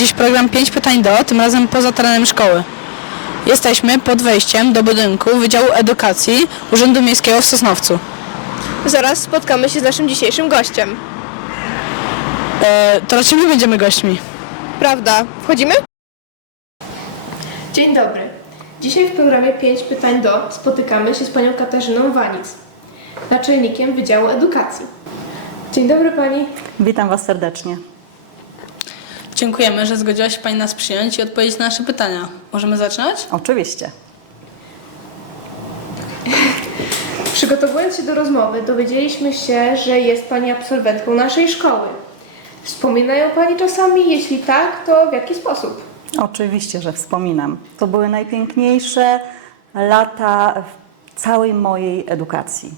Dziś program 5 pytań do, tym razem poza terenem szkoły. Jesteśmy pod wejściem do budynku Wydziału Edukacji Urzędu Miejskiego w Sosnowcu. Zaraz spotkamy się z naszym dzisiejszym gościem. E, to raczej my będziemy gośćmi. Prawda? Wchodzimy? Dzień dobry. Dzisiaj w programie 5 pytań do spotykamy się z panią Katarzyną Wanic, naczelnikiem Wydziału Edukacji. Dzień dobry pani. Witam Was serdecznie. Dziękujemy, że zgodziła się Pani nas przyjąć i odpowiedzieć na nasze pytania. Możemy zaczynać? Oczywiście. Przygotowując się do rozmowy, dowiedzieliśmy się, że jest pani absolwentką naszej szkoły. Wspominają pani czasami? Jeśli tak, to w jaki sposób? Oczywiście, że wspominam. To były najpiękniejsze lata w całej mojej edukacji.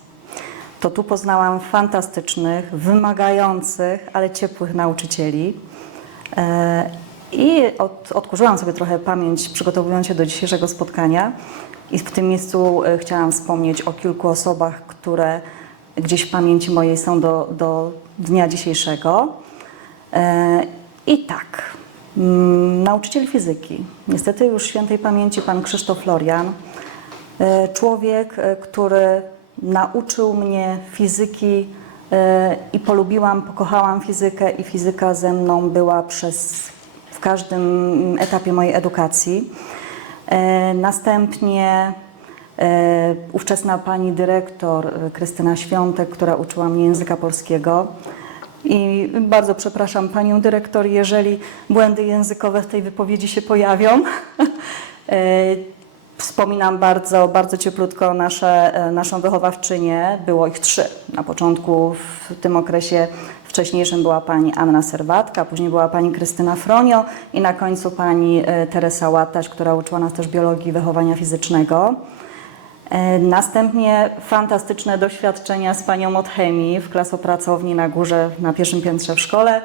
To tu poznałam fantastycznych, wymagających, ale ciepłych nauczycieli. E, I od, odkurzyłam sobie trochę pamięć, przygotowując się do dzisiejszego spotkania. I w tym miejscu e, chciałam wspomnieć o kilku osobach, które gdzieś w pamięci mojej są do, do dnia dzisiejszego. E, I tak, mm, nauczyciel fizyki, niestety już świętej pamięci pan Krzysztof Florian, człowiek, który nauczył mnie fizyki i polubiłam, pokochałam fizykę i fizyka ze mną była przez w każdym etapie mojej edukacji. E, Następnie e, ówczesna pani dyrektor e, Krystyna Świątek, która uczyła mnie języka polskiego. I bardzo przepraszam panią dyrektor, jeżeli błędy językowe w tej wypowiedzi się pojawią. Wspominam bardzo, bardzo cieplutko nasze, e, naszą wychowawczynię. Było ich trzy. Na początku w tym okresie wcześniejszym była pani Anna Serwatka, później była pani Krystyna Fronio i na końcu pani e, Teresa Łataś, która uczyła nas też biologii wychowania fizycznego. E, Następnie fantastyczne doświadczenia z panią od chemii w klasopracowni na górze na pierwszym piętrze w szkole.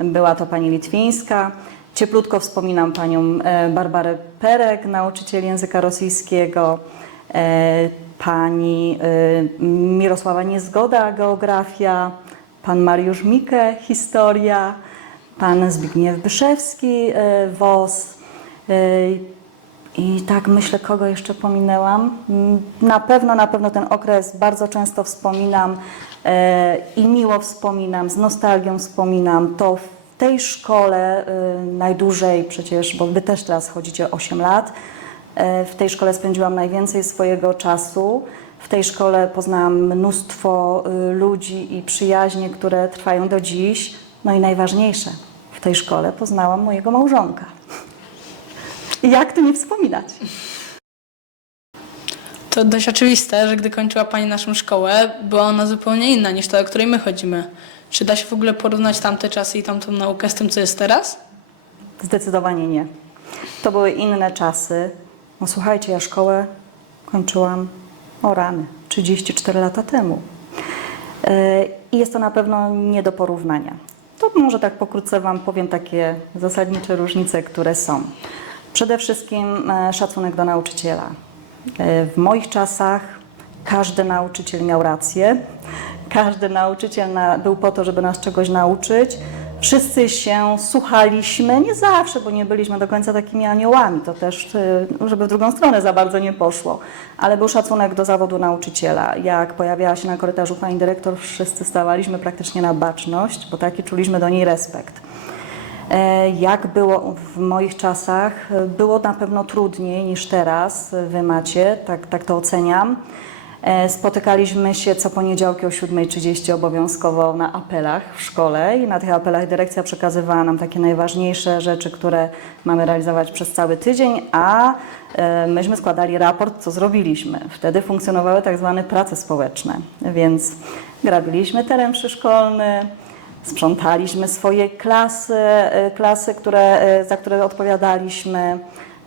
Była to pani Litwińska. Cieplutko wspominam panią e, Barbarę Perek, nauczyciel języka rosyjskiego, e, pani e, Mirosława Niezgoda, geografia, pan Mariusz Mike, historia, pan Zbigniew Byszewski, WOS. i tak myślę, kogo jeszcze pominęłam. Mm, Na pewno, na pewno ten okres bardzo często wspominam i miło wspominam, z nostalgią wspominam. To tej szkole e, najdłużej przecież, bo Wy też teraz chodzicie 8 lat, e, w tej szkole spędziłam najwięcej swojego czasu. W tej szkole poznałam mnóstwo e, ludzi i przyjaźnie, które trwają do dziś. No i najważniejsze, w tej szkole poznałam mojego małżonka. Jak tu nie wspominać? To dość oczywiste, że gdy kończyła Pani naszą szkołę, była ona zupełnie inna niż ta, do której my chodzimy. Czy da się w ogóle porównać tamte czasy i tamtą naukę z tym, co jest teraz? Zdecydowanie nie. To były inne czasy. No słuchajcie, ja szkołę kończyłam o rany, 34 lata temu. Yy, I jest to na pewno nie do porównania. To może tak pokrótce Wam powiem takie zasadnicze różnice, które są. Przede wszystkim e, szacunek do nauczyciela. E, W moich czasach każdy nauczyciel miał rację. Każdy nauczyciel na, był po to, żeby nas czegoś nauczyć. Wszyscy się słuchaliśmy, nie zawsze, bo nie byliśmy do końca takimi aniołami, to też, e, żeby w drugą stronę za bardzo nie poszło, ale był szacunek do zawodu nauczyciela. Jak pojawiała się na korytarzu pani dyrektor, wszyscy stawaliśmy praktycznie na baczność, bo taki czuliśmy do niej respekt. E, Jak było w moich czasach? Było na pewno trudniej niż teraz. Wy macie, tak, tak to oceniam. E, Spotykaliśmy się co poniedziałki o 7.30 obowiązkowo na apelach w szkole i na tych apelach dyrekcja przekazywała nam takie najważniejsze rzeczy, które mamy realizować przez cały tydzień, a e, myśmy składali raport, co zrobiliśmy. Wtedy funkcjonowały tak zwane prace społeczne, więc grabiliśmy teren przyszkolny, Sprzątaliśmy swoje klasy, e, klasy które, za które odpowiadaliśmy.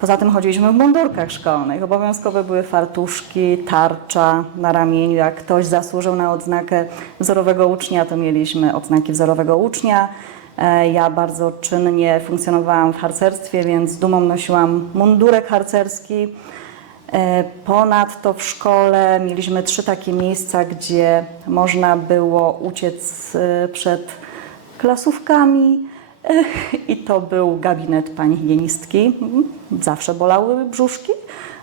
Poza tym chodziliśmy w mundurkach szkolnych. Obowiązkowe były fartuszki, tarcza na ramieniu. Jak ktoś zasłużył na odznakę wzorowego ucznia, to mieliśmy odznaki wzorowego ucznia. E, Ja bardzo czynnie funkcjonowałam w harcerstwie, więc z dumą nosiłam mundurek harcerski. E, Ponadto w szkole mieliśmy trzy takie miejsca, gdzie można było uciec e, przed klasówkami. I to był gabinet pani higienistki, zawsze bolały brzuszki.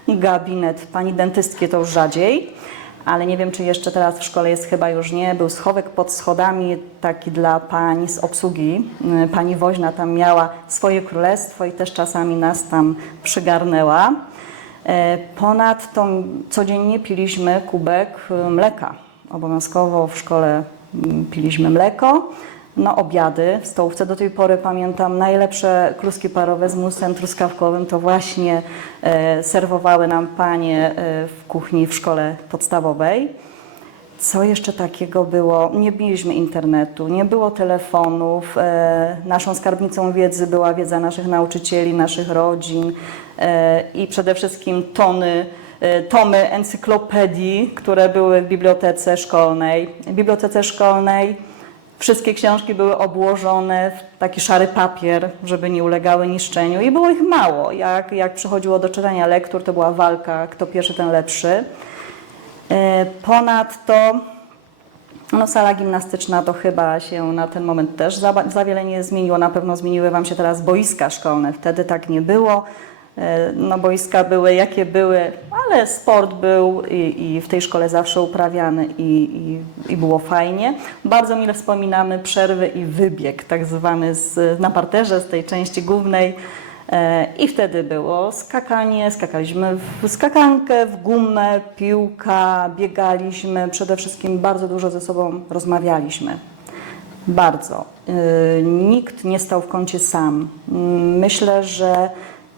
Gabinet pani dentystki to już rzadziej, ale nie wiem, czy jeszcze teraz w szkole jest, chyba już nie. Był schowek pod schodami, taki dla pań z obsługi. Y, Pani woźna tam miała swoje królestwo i też czasami nas tam przygarnęła. E, Ponadto codziennie piliśmy kubek y, mleka. Obowiązkowo w szkole mm, piliśmy mleko. No obiady w stołówce do tej pory pamiętam najlepsze kluski parowe z musem truskawkowym to właśnie e, serwowały nam panie e, w kuchni w szkole podstawowej. Co jeszcze takiego było? Nie mieliśmy internetu, nie było telefonów. E, naszą skarbnicą wiedzy była wiedza naszych nauczycieli, naszych rodzin i przede wszystkim tony, tomy encyklopedii, które były w bibliotece szkolnej. W bibliotece szkolnej wszystkie książki były obłożone w taki szary papier, żeby nie ulegały niszczeniu i było ich mało. Jak, jak przychodziło do czytania lektur, to była walka, kto pierwszy, ten lepszy. E, Ponadto no, sala gimnastyczna to chyba się na ten moment też za, za wiele nie zmieniło. Na pewno zmieniły Wam się teraz boiska szkolne. Wtedy tak nie było. E, No, boiska były jakie były, ale sport był i, i w tej szkole zawsze uprawiany i, i, i było fajnie. Bardzo mile wspominamy przerwy i wybieg, tak zwany z, na parterze z tej części głównej. E, I wtedy było skakanie, skakaliśmy w skakankę, w gumę, piłka, biegaliśmy, przede wszystkim bardzo dużo ze sobą rozmawialiśmy. Bardzo. Y, Nikt nie stał w kącie sam. Myślę, że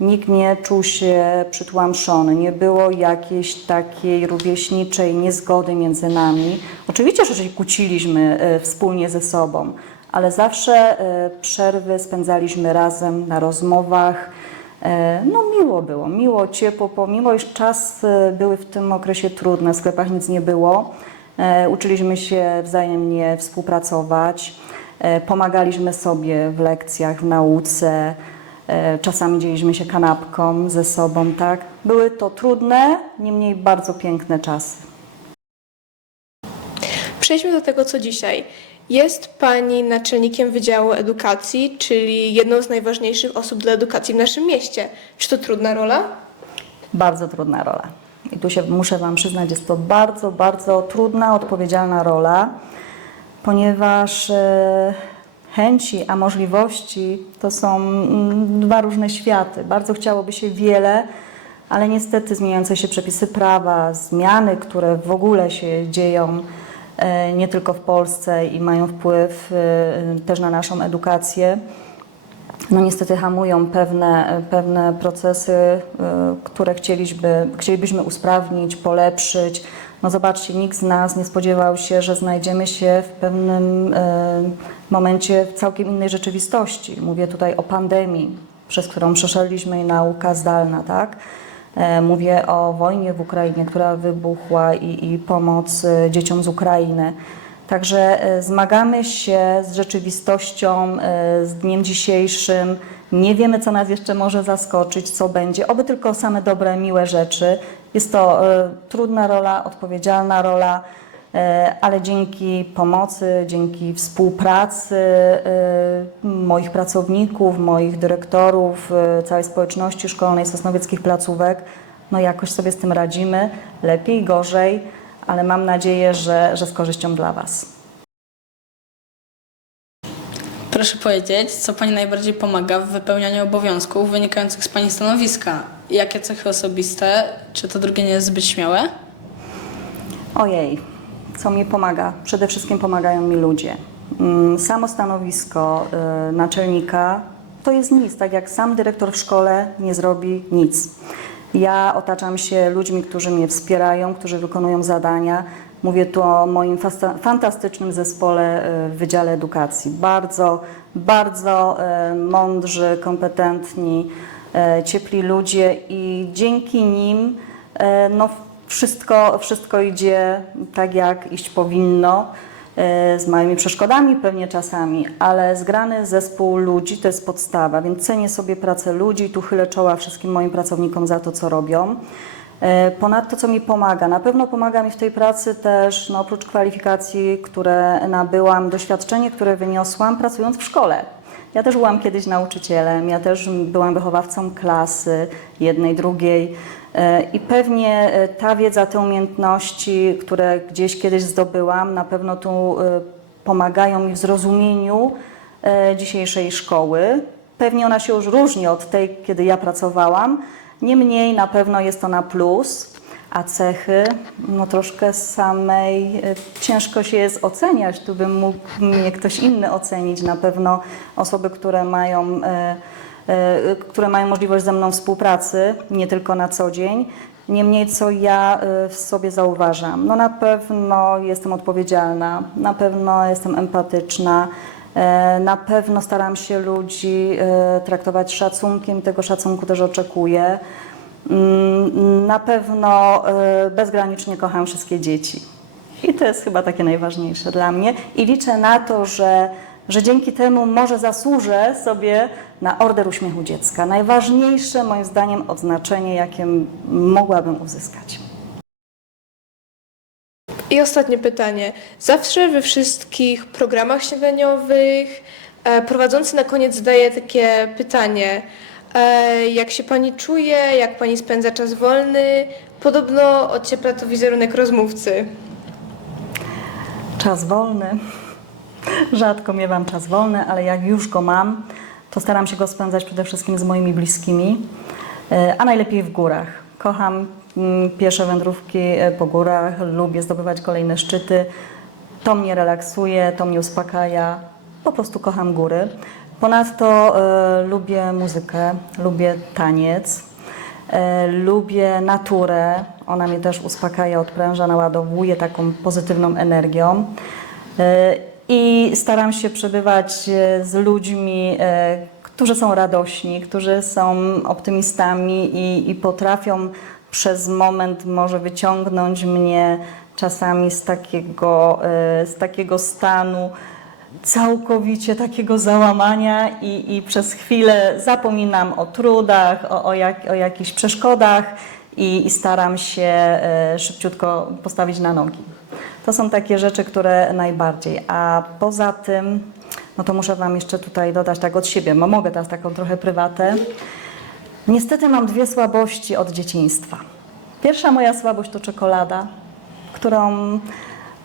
nikt nie czuł się przytłamszony. Nie było jakiejś takiej rówieśniczej niezgody między nami. Oczywiście, że się kłóciliśmy y, wspólnie ze sobą, ale zawsze y, przerwy spędzaliśmy razem na rozmowach. E, No miło było, miło, ciepło, pomimo iż czasy były w tym okresie trudne, w sklepach nic nie było. E, Uczyliśmy się wzajemnie współpracować, e, pomagaliśmy sobie w lekcjach, w nauce, e, czasami dzieliliśmy się kanapką ze sobą, tak. Były to trudne, niemniej bardzo piękne czasy. Przejdźmy do tego, co dzisiaj. Jest Pani naczelnikiem Wydziału Edukacji, czyli jedną z najważniejszych osób dla edukacji w naszym mieście. Czy to trudna rola? Bardzo trudna rola. I tu się muszę Wam przyznać, jest to bardzo, bardzo trudna, odpowiedzialna rola, ponieważ e, chęci, a możliwości to są mm, dwa różne światy. Bardzo chciałoby się wiele, ale niestety zmieniające się przepisy prawa, zmiany, które w ogóle się dzieją e, nie tylko w Polsce i mają wpływ e, też na naszą edukację, no niestety hamują pewne, pewne procesy, y, które chcieliśmy, chcielibyśmy usprawnić, polepszyć. No zobaczcie, nikt z nas nie spodziewał się, że znajdziemy się w pewnym momencie całkiem innej rzeczywistości. Mówię tutaj o pandemii, przez którą przeszedliśmy i nauka zdalna, tak? E, Mówię o wojnie w Ukrainie, która wybuchła i, i pomoc y, dzieciom z Ukrainy. Także e, zmagamy się z rzeczywistością, e, z dniem dzisiejszym. Nie wiemy, co nas jeszcze może zaskoczyć, co będzie. Oby tylko same dobre, miłe rzeczy. Jest to e, trudna rola, odpowiedzialna rola, e, ale dzięki pomocy, dzięki współpracy e, moich pracowników, moich dyrektorów, e, całej społeczności szkolnej, sosnowieckich placówek, no jakoś sobie z tym radzimy. Lepiej, gorzej ale mam nadzieję, że, że z korzyścią dla Was. Proszę powiedzieć, co Pani najbardziej pomaga w wypełnianiu obowiązków wynikających z Pani stanowiska? Jakie cechy osobiste? Czy to drugie nie jest zbyt śmiałe? Ojej, co mi pomaga? Przede wszystkim pomagają mi ludzie. Mm, Samo stanowisko y, naczelnika to jest nic, tak jak sam dyrektor w szkole nie zrobi nic. Ja otaczam się ludźmi, którzy mnie wspierają, którzy wykonują zadania. Mówię tu o moim fantastycznym zespole y, w Wydziale Edukacji. Bardzo, bardzo y, mądrzy, kompetentni, ciepli ludzie i dzięki nim no, wszystko, wszystko idzie tak, jak iść powinno. y, Z małymi przeszkodami pewnie czasami, ale zgrany zespół ludzi to jest podstawa, więc cenię sobie pracę ludzi. Tu chylę czoła wszystkim moim pracownikom za to, co robią. E, Ponadto, co mi pomaga, na pewno pomaga mi w tej pracy też, no, oprócz kwalifikacji, które nabyłam, doświadczenie, które wyniosłam pracując w szkole. Ja też byłam kiedyś nauczycielem, ja też byłam wychowawcą klasy jednej, drugiej. I pewnie e, ta wiedza, te umiejętności, które gdzieś kiedyś zdobyłam, na pewno tu e, pomagają mi w zrozumieniu e, dzisiejszej szkoły. Pewnie ona się już różni od tej, kiedy ja pracowałam. Niemniej na pewno jest to na plus, a cechy, no troszkę samej ciężko się jest oceniać. Tu bym mógł mnie ktoś inny ocenić. Na pewno osoby, które mają, e, które mają możliwość ze mną współpracy, nie tylko na co dzień. Niemniej, co ja e, w sobie zauważam? No na pewno jestem odpowiedzialna, na pewno jestem empatyczna, e, na pewno staram się ludzi e, traktować szacunkiem tego szacunku też oczekuję. Mm, Na pewno e, bezgranicznie kocham wszystkie dzieci. I to jest chyba takie najważniejsze dla mnie. I liczę na to, że, że dzięki temu może zasłużę sobie na Order Uśmiechu Dziecka. Najważniejsze moim zdaniem odznaczenie, jakie mogłabym uzyskać. I ostatnie pytanie. Zawsze we wszystkich programach śniadaniowych e, prowadzący na koniec zadaje takie pytanie. E, jak się pani czuje, jak pani spędza czas wolny? Podobno ociepla to wizerunek rozmówcy. Czas wolny. Rzadko miewam czas wolny, ale jak już go mam, to staram się go spędzać przede wszystkim z moimi bliskimi, e, a najlepiej w górach. Kocham mm, piesze wędrówki e, po górach, lubię zdobywać kolejne szczyty. To mnie relaksuje, to mnie uspokaja. Po prostu kocham góry. Ponadto e, lubię muzykę, lubię taniec. E, lubię naturę, ona mnie też uspokaja, odpręża, naładowuje taką pozytywną energią. E, I staram się przebywać e, z ludźmi, e, którzy są radośni, którzy są optymistami i, i potrafią przez moment może wyciągnąć mnie czasami z takiego, e, z takiego stanu całkowicie takiego załamania i, i przez chwilę zapominam o trudach, o, o, jak, o jakichś przeszkodach i, i staram się szybciutko postawić na nogi. To są takie rzeczy, które najbardziej. A poza tym, no to muszę Wam jeszcze tutaj dodać tak od siebie, bo mogę teraz taką trochę prywatę. Niestety mam dwie słabości od dzieciństwa. Pierwsza moja słabość to czekolada, którą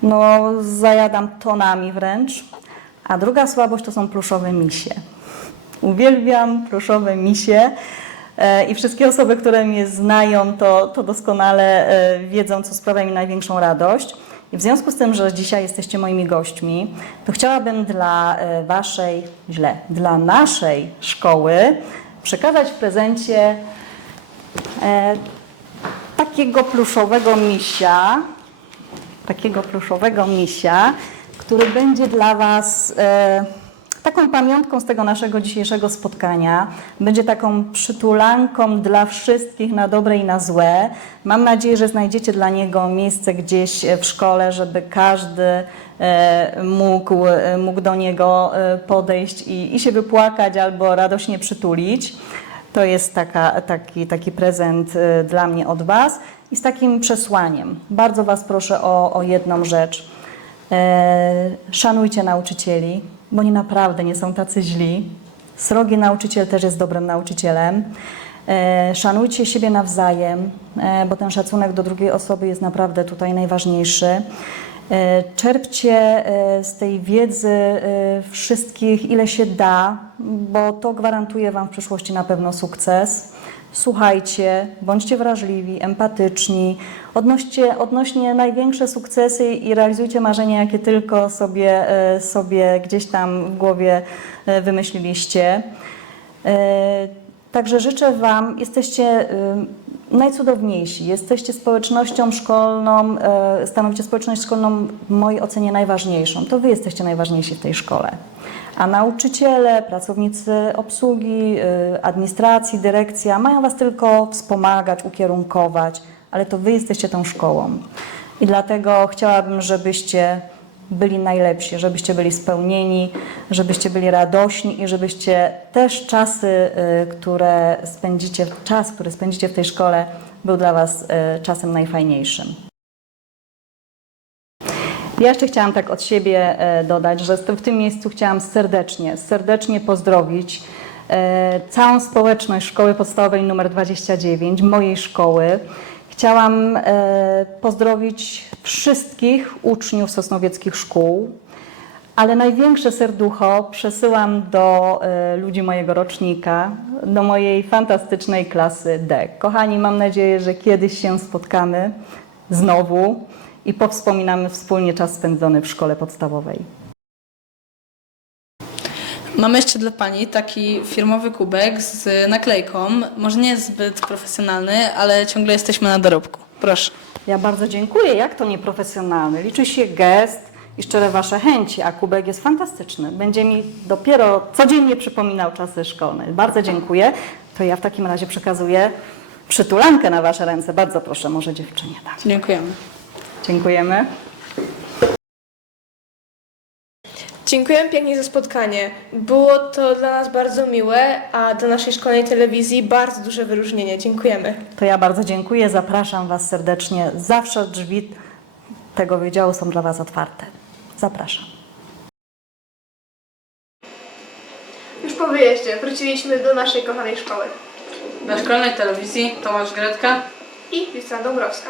no, zajadam tonami wręcz. A druga słabość to są pluszowe misie. Uwielbiam pluszowe misie e, i wszystkie osoby, które mnie znają, to, to doskonale e, wiedzą, co sprawia mi największą radość. I w związku z tym, że dzisiaj jesteście moimi gośćmi, to chciałabym dla e, Waszej, źle, dla naszej szkoły przekazać w prezencie e, takiego pluszowego misia, takiego pluszowego misia, który będzie dla Was e, taką pamiątką z tego naszego dzisiejszego spotkania. Będzie taką przytulanką dla wszystkich na dobre i na złe. Mam nadzieję, że znajdziecie dla niego miejsce gdzieś w szkole, żeby każdy e, mógł, e, mógł do niego e, podejść i, i się wypłakać albo radośnie przytulić. To jest taka, taki, taki prezent dla mnie od Was i z takim przesłaniem. Bardzo Was proszę o, o jedną rzecz. Szanujcie nauczycieli, bo oni naprawdę nie są tacy źli. Srogi nauczyciel też jest dobrym nauczycielem. E, szanujcie siebie nawzajem, e, bo ten szacunek do drugiej osoby jest naprawdę tutaj najważniejszy. E, Czerpcie z tej wiedzy wszystkich, ile się da, bo to gwarantuje Wam w przyszłości na pewno sukces. Słuchajcie, bądźcie wrażliwi, empatyczni, odnoście, odnośnie największe sukcesy i realizujcie marzenia, jakie tylko sobie, e, sobie gdzieś tam w głowie e, wymyśliliście. Także życzę Wam, jesteście y, najcudowniejsi, jesteście społecznością szkolną, e, stanowicie społeczność szkolną w mojej ocenie najważniejszą. To Wy jesteście najważniejsi w tej szkole. A nauczyciele, pracownicy obsługi, y, administracji, dyrekcja mają Was tylko wspomagać, ukierunkować, ale to Wy jesteście tą szkołą. I dlatego chciałabym, żebyście byli najlepsi, żebyście byli spełnieni, żebyście byli radośni i żebyście też czasy, y, które spędzicie, czas, który spędzicie w tej szkole, był dla Was y, czasem najfajniejszym. Ja jeszcze chciałam tak od siebie e, dodać, że w tym miejscu chciałam serdecznie, serdecznie pozdrowić całą społeczność Szkoły Podstawowej nr 29, mojej szkoły. Chciałam e, pozdrowić wszystkich uczniów sosnowieckich szkół, ale największe serducho przesyłam do e, ludzi mojego rocznika, do mojej fantastycznej klasy D. Kochani, mam nadzieję, że kiedyś się spotkamy znowu i powspominamy wspólnie czas spędzony w szkole podstawowej. Mamy jeszcze dla Pani taki firmowy kubek z naklejką. Może nie zbyt profesjonalny, ale ciągle jesteśmy na dorobku. Proszę. Ja bardzo dziękuję. Jak to nieprofesjonalny? Liczy się gest i szczere Wasze chęci, a kubek jest fantastyczny. Będzie mi dopiero codziennie przypominał czasy szkolne. Bardzo dziękuję. To ja w takim razie przekazuję przytulankę na Wasze ręce. Bardzo proszę, może dziewczynie. Tak. Dziękujemy. Dziękujemy. Dziękuję pięknie za spotkanie. Było to dla nas bardzo miłe, a dla naszej szkolnej telewizji bardzo duże wyróżnienie. Dziękujemy. To ja bardzo dziękuję. Zapraszam Was serdecznie. Zawsze drzwi tego wydziału są dla Was otwarte. Zapraszam. Już po wyjeździe wróciliśmy do naszej kochanej szkoły. Na szkolnej telewizji Tomasz Gretka. I Justyna Dąbrowska.